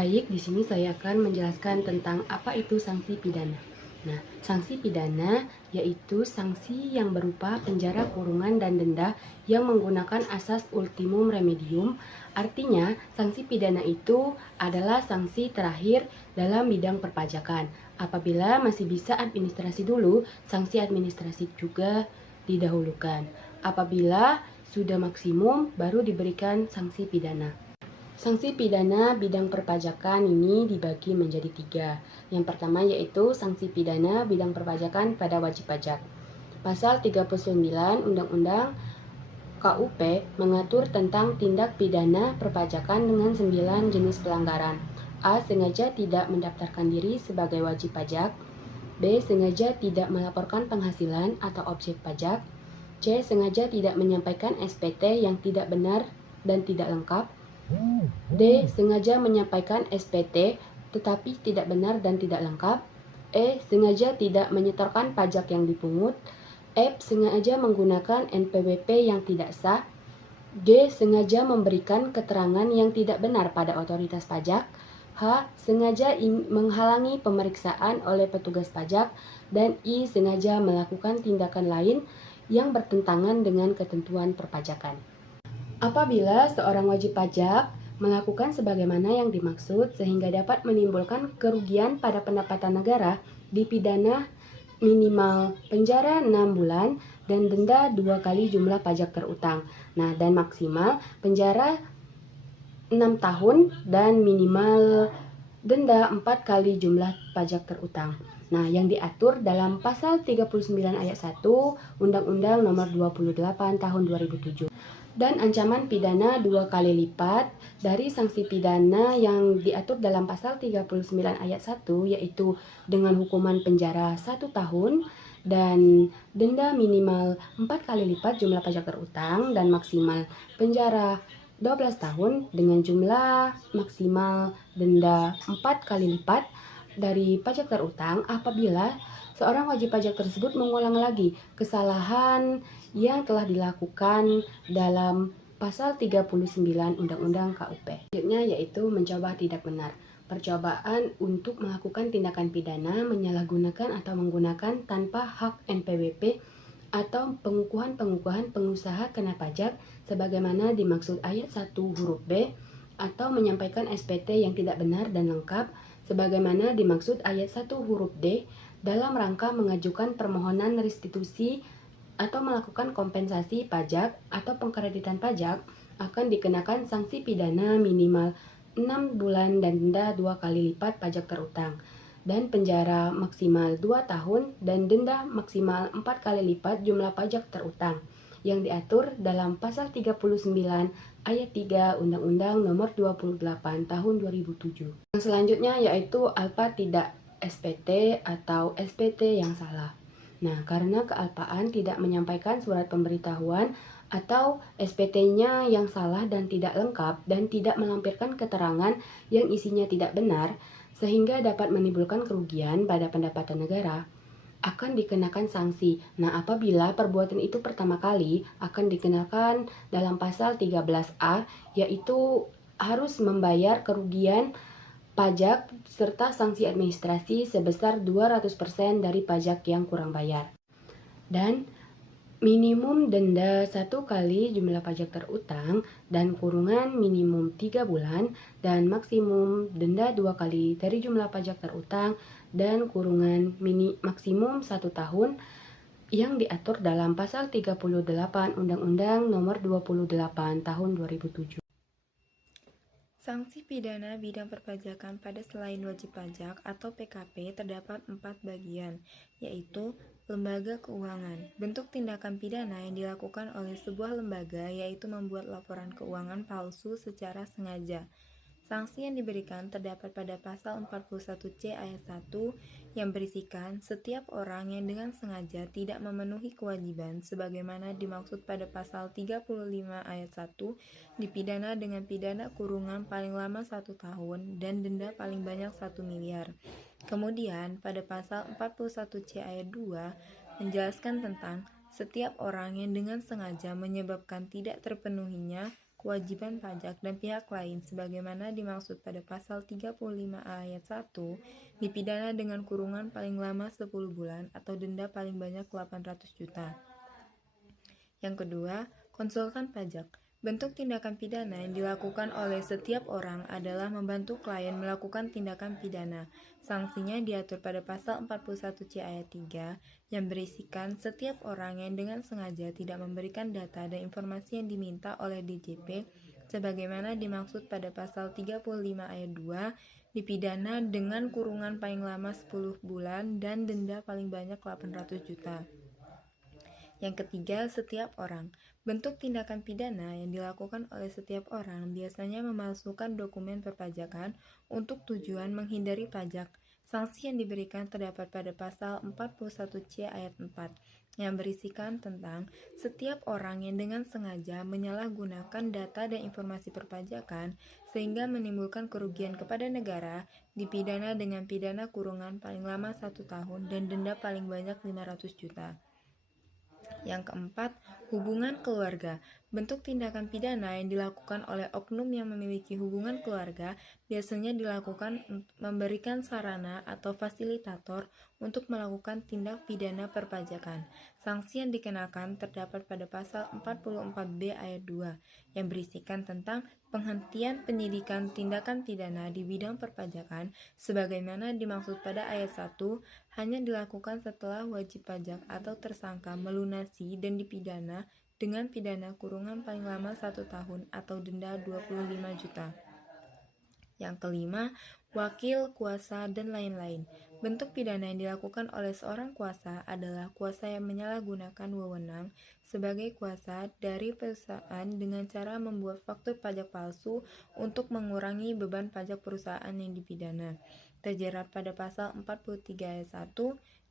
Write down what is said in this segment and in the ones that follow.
Baik, di sini saya akan menjelaskan tentang apa itu sanksi pidana. Nah, sanksi pidana yaitu sanksi yang berupa penjara, kurungan, dan denda yang menggunakan asas ultimum remedium. Artinya, sanksi pidana itu adalah sanksi terakhir dalam bidang perpajakan. Apabila masih bisa administrasi dulu, sanksi administrasi juga didahulukan. Apabila sudah maksimum, baru diberikan sanksi pidana. Sanksi pidana bidang perpajakan ini dibagi menjadi 3. Yang pertama yaitu sanksi pidana bidang perpajakan pada wajib pajak. Pasal 39 Undang-Undang KUP mengatur tentang tindak pidana perpajakan dengan 9 jenis pelanggaran. A. Sengaja tidak mendaftarkan diri sebagai wajib pajak. B. Sengaja tidak melaporkan penghasilan atau objek pajak. C. Sengaja tidak menyampaikan SPT yang tidak benar dan tidak lengkap. D. Sengaja menyampaikan SPT tetapi tidak benar dan tidak lengkap. E. Sengaja tidak menyetorkan pajak yang dipungut. F. Sengaja menggunakan NPWP yang tidak sah. G. Sengaja memberikan keterangan yang tidak benar pada otoritas pajak. H. Sengaja menghalangi pemeriksaan oleh petugas pajak. Dan I. Sengaja melakukan tindakan lain yang bertentangan dengan ketentuan perpajakan. Apabila seorang wajib pajak melakukan sebagaimana yang dimaksud sehingga dapat menimbulkan kerugian pada pendapatan negara, dipidana minimal penjara 6 bulan dan denda 2 kali jumlah pajak terutang. Nah, dan maksimal penjara 6 tahun dan minimal denda 4 kali jumlah pajak terutang. Nah, yang diatur dalam pasal 39 ayat 1 Undang-Undang Nomor 28 Tahun 2007. Dan ancaman pidana 2 kali lipat dari sanksi pidana yang diatur dalam pasal 39 ayat 1 yaitu dengan hukuman penjara 1 tahun dan denda minimal 4 kali lipat jumlah pajak terutang dan maksimal penjara 12 tahun dengan jumlah maksimal denda 4 kali lipat dari pajak terutang apabila seorang wajib pajak tersebut mengulang lagi kesalahan yang telah dilakukan dalam pasal 39 Undang-Undang KUP. Selanjutnya yaitu mencoba tidak benar. Percobaan untuk melakukan tindakan pidana menyalahgunakan atau menggunakan tanpa hak NPWP atau pengukuhan pengusaha kena pajak sebagaimana dimaksud ayat 1 huruf B atau menyampaikan SPT yang tidak benar dan lengkap sebagaimana dimaksud ayat 1 huruf D dalam rangka mengajukan permohonan restitusi atau melakukan kompensasi pajak atau pengkreditan pajak akan dikenakan sanksi pidana minimal 6 bulan dan denda 2 kali lipat pajak terutang dan penjara maksimal 2 tahun dan denda maksimal 4 kali lipat jumlah pajak terutang yang diatur dalam pasal 39 ayat 3 Undang-Undang Nomor 28 Tahun 2007. Yang selanjutnya yaitu alpa tidak SPT atau SPT yang salah. Nah, karena kealpaan tidak menyampaikan surat pemberitahuan atau SPT-nya yang salah dan tidak lengkap dan tidak melampirkan keterangan yang isinya tidak benar sehingga dapat menimbulkan kerugian pada pendapatan negara, akan dikenakan sanksi. Nah, apabila perbuatan itu pertama kali akan dikenakan dalam pasal 13A yaitu harus membayar kerugian pajak serta sanksi administrasi sebesar 200% dari pajak yang kurang bayar. Dan minimum denda 1 kali jumlah pajak terutang dan kurungan minimum 3 bulan dan maksimum denda 2 kali dari jumlah pajak terutang dan kurungan maksimum 1 tahun yang diatur dalam pasal 38 Undang-Undang Nomor 28 Tahun 2007. Sanksi pidana bidang perpajakan pada selain wajib pajak atau PKP terdapat 4 bagian, yaitu lembaga keuangan. Bentuk tindakan pidana yang dilakukan oleh sebuah lembaga yaitu membuat laporan keuangan palsu secara sengaja. Sanksi yang diberikan terdapat pada pasal 41C ayat 1 yang berisikan setiap orang yang dengan sengaja tidak memenuhi kewajiban sebagaimana dimaksud pada pasal 35 ayat 1 dipidana dengan pidana kurungan paling lama 1 tahun dan denda paling banyak 1 miliar. Kemudian pada pasal 41C ayat 2 menjelaskan tentang setiap orang yang dengan sengaja menyebabkan tidak terpenuhinya kewajiban pajak, dan pihak lain sebagaimana dimaksud pada pasal 35A ayat 1 dipidana dengan kurungan paling lama 10 bulan atau denda paling banyak 800 juta. Yang kedua, konsultan pajak. Bentuk tindakan pidana yang dilakukan oleh setiap orang adalah membantu klien melakukan tindakan pidana. Sanksinya diatur pada pasal 41C ayat 3 yang berisikan setiap orang yang dengan sengaja tidak memberikan data dan informasi yang diminta oleh DJP sebagaimana dimaksud pada pasal 35 ayat 2 dipidana dengan kurungan paling lama 10 bulan dan denda paling banyak 800 juta. Yang ketiga, setiap orang. Bentuk tindakan pidana yang dilakukan oleh setiap orang biasanya memalsukan dokumen perpajakan untuk tujuan menghindari pajak. Sanksi yang diberikan terdapat pada pasal 41C ayat 4 yang berisikan tentang setiap orang yang dengan sengaja menyalahgunakan data dan informasi perpajakan sehingga menimbulkan kerugian kepada negara dipidana dengan pidana kurungan paling lama 1 tahun dan denda paling banyak 500 juta. Yang keempat, hubungan keluarga. Bentuk tindakan pidana yang dilakukan oleh oknum yang memiliki hubungan keluarga biasanya dilakukan memberikan sarana atau fasilitator untuk melakukan tindak pidana perpajakan. Sanksi yang dikenakan terdapat pada pasal 44B ayat 2 yang berisikan tentang penghentian penyidikan tindakan pidana di bidang perpajakan sebagaimana dimaksud pada ayat 1 hanya dilakukan setelah wajib pajak atau tersangka melunasi dan dipidana dengan pidana kurungan paling lama 1 tahun atau denda 25 juta. Yang kelima, wakil, kuasa, dan lain-lain. Bentuk pidana yang dilakukan oleh seorang kuasa adalah kuasa yang menyalahgunakan wewenang sebagai kuasa dari perusahaan dengan cara membuat faktur pajak palsu untuk mengurangi beban pajak perusahaan yang dipidana. Terjerat pada pasal 43 ayat 1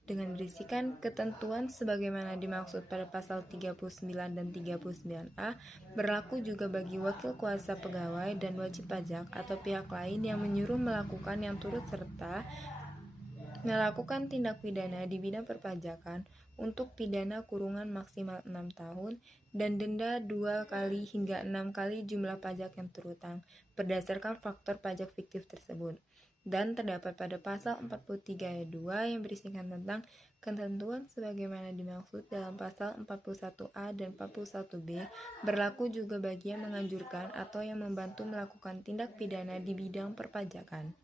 dengan berisikan ketentuan sebagaimana dimaksud pada pasal 39 dan 39A berlaku juga bagi wakil kuasa pegawai dan wajib pajak atau pihak lain yang menyuruh melakukan yang turut serta melakukan tindak pidana di bidang perpajakan untuk pidana kurungan maksimal 6 tahun dan denda 2 kali hingga 6 kali jumlah pajak yang terutang berdasarkan faktor pajak fiktif tersebut. Dan terdapat pada pasal 43 ayat 2 yang berisikan tentang ketentuan sebagaimana dimaksud dalam pasal 41A dan 41B berlaku juga bagi yang menganjurkan atau yang membantu melakukan tindak pidana di bidang perpajakan.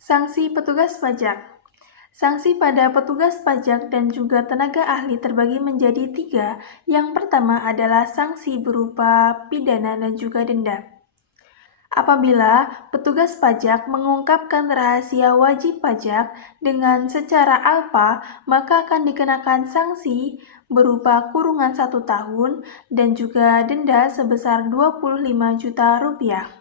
Sanksi petugas pajak. Sanksi pada petugas pajak dan juga tenaga ahli terbagi menjadi 3. Yang pertama adalah sanksi berupa pidana dan juga denda. Apabila petugas pajak mengungkapkan rahasia wajib pajak dengan secara alpa, maka akan dikenakan sanksi berupa kurungan 1 tahun dan juga denda sebesar 25 juta rupiah.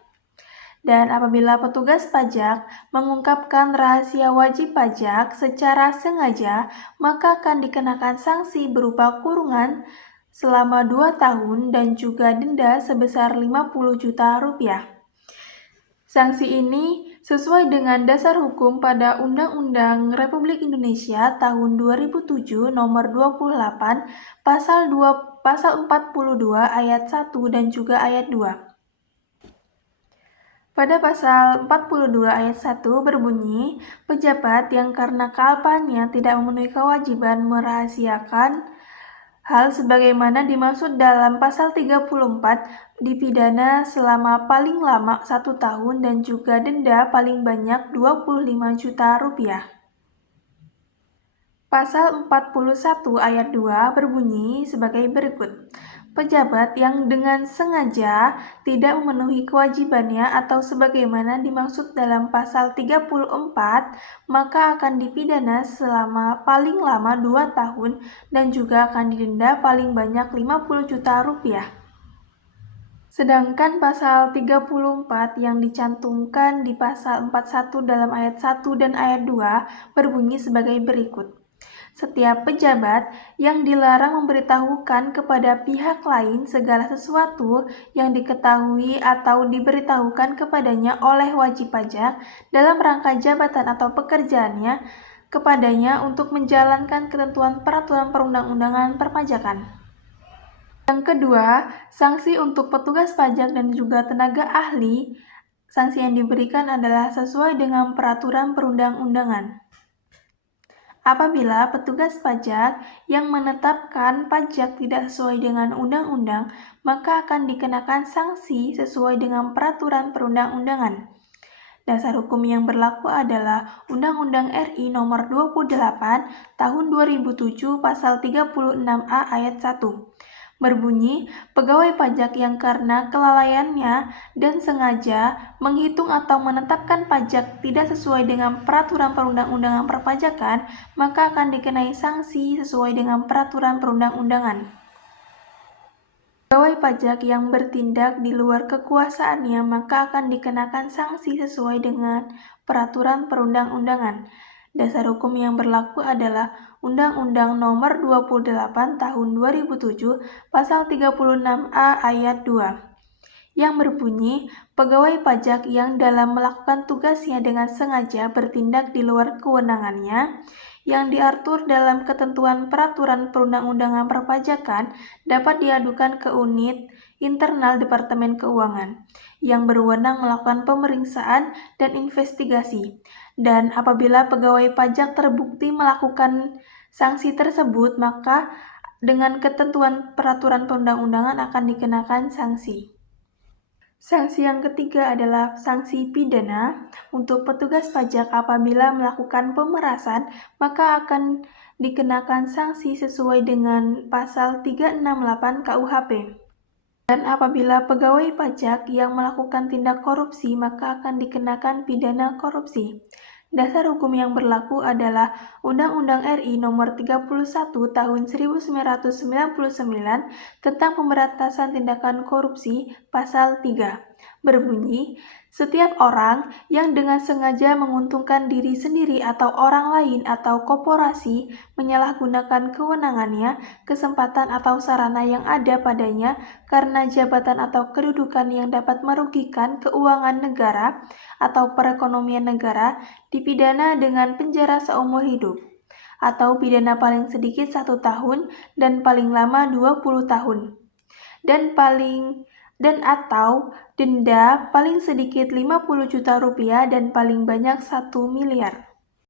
Dan apabila petugas pajak mengungkapkan rahasia wajib pajak secara sengaja, maka akan dikenakan sanksi berupa kurungan selama 2 tahun dan juga denda sebesar 50 juta rupiah. Sanksi ini sesuai dengan dasar hukum pada Undang-Undang Republik Indonesia tahun 2007 nomor 28 pasal 42 ayat 1 dan juga ayat 2. Pada pasal 42 ayat 1 berbunyi, pejabat yang karena kealpaannya tidak memenuhi kewajiban merahasiakan hal sebagaimana dimaksud dalam pasal 34 dipidana selama paling lama 1 tahun dan juga denda paling banyak 25 juta rupiah. Pasal 41 ayat 2 berbunyi sebagai berikut. Pejabat yang dengan sengaja tidak memenuhi kewajibannya atau sebagaimana dimaksud dalam pasal 34, maka akan dipidana selama paling lama 2 tahun dan juga akan didenda paling banyak 50 juta rupiah. Sedangkan pasal 34 yang dicantumkan di pasal 41 dalam ayat 1 dan ayat 2 berbunyi sebagai berikut. Setiap pejabat yang dilarang memberitahukan kepada pihak lain segala sesuatu yang diketahui atau diberitahukan kepadanya oleh wajib pajak dalam rangka jabatan atau pekerjaannya kepadanya untuk menjalankan ketentuan peraturan perundang-undangan perpajakan. Yang kedua, sanksi untuk petugas pajak dan juga tenaga ahli, sanksi yang diberikan adalah sesuai dengan peraturan perundang-undangan. Apabila petugas pajak yang menetapkan pajak tidak sesuai dengan undang-undang, maka akan dikenakan sanksi sesuai dengan peraturan perundang-undangan. Dasar hukum yang berlaku adalah Undang-Undang RI Nomor 28 Tahun 2007 Pasal 36A Ayat 1. Berbunyi, pegawai pajak yang karena kelalaiannya dan sengaja menghitung atau menetapkan pajak tidak sesuai dengan peraturan perundang-undangan perpajakan, maka akan dikenai sanksi sesuai dengan peraturan perundang-undangan. Pegawai pajak yang bertindak di luar kekuasaannya maka akan dikenakan sanksi sesuai dengan peraturan perundang-undangan. Dasar hukum yang berlaku adalah Undang-Undang Nomor 28 Tahun 2007 Pasal 36A Ayat 2 yang berbunyi, pegawai pajak yang dalam melakukan tugasnya dengan sengaja bertindak di luar kewenangannya yang diatur dalam ketentuan peraturan perundang-undangan perpajakan dapat diadukan ke unit internal Departemen Keuangan yang berwenang melakukan pemeriksaan dan investigasi. Dan apabila pegawai pajak terbukti melakukan sanksi tersebut, maka dengan ketentuan peraturan perundang-undangan akan dikenakan sanksi. Sanksi yang ketiga adalah sanksi pidana. Untuk petugas pajak apabila melakukan pemerasan, maka akan dikenakan sanksi sesuai dengan pasal 368 KUHP. Dan apabila pegawai pajak yang melakukan tindak korupsi, maka akan dikenakan pidana korupsi. Dasar hukum yang berlaku adalah Undang-Undang RI Nomor 31 Tahun 1999 tentang Pemberantasan Tindakan Korupsi Pasal 3. Berbunyi, setiap orang yang dengan sengaja menguntungkan diri sendiri atau orang lain atau korporasi menyalahgunakan kewenangannya, kesempatan atau sarana yang ada padanya karena jabatan atau kedudukan yang dapat merugikan keuangan negara atau perekonomian negara dipidana dengan penjara seumur hidup atau pidana paling sedikit 1 tahun dan paling lama 20 tahun dan atau denda paling sedikit 50 juta rupiah dan paling banyak 1 miliar.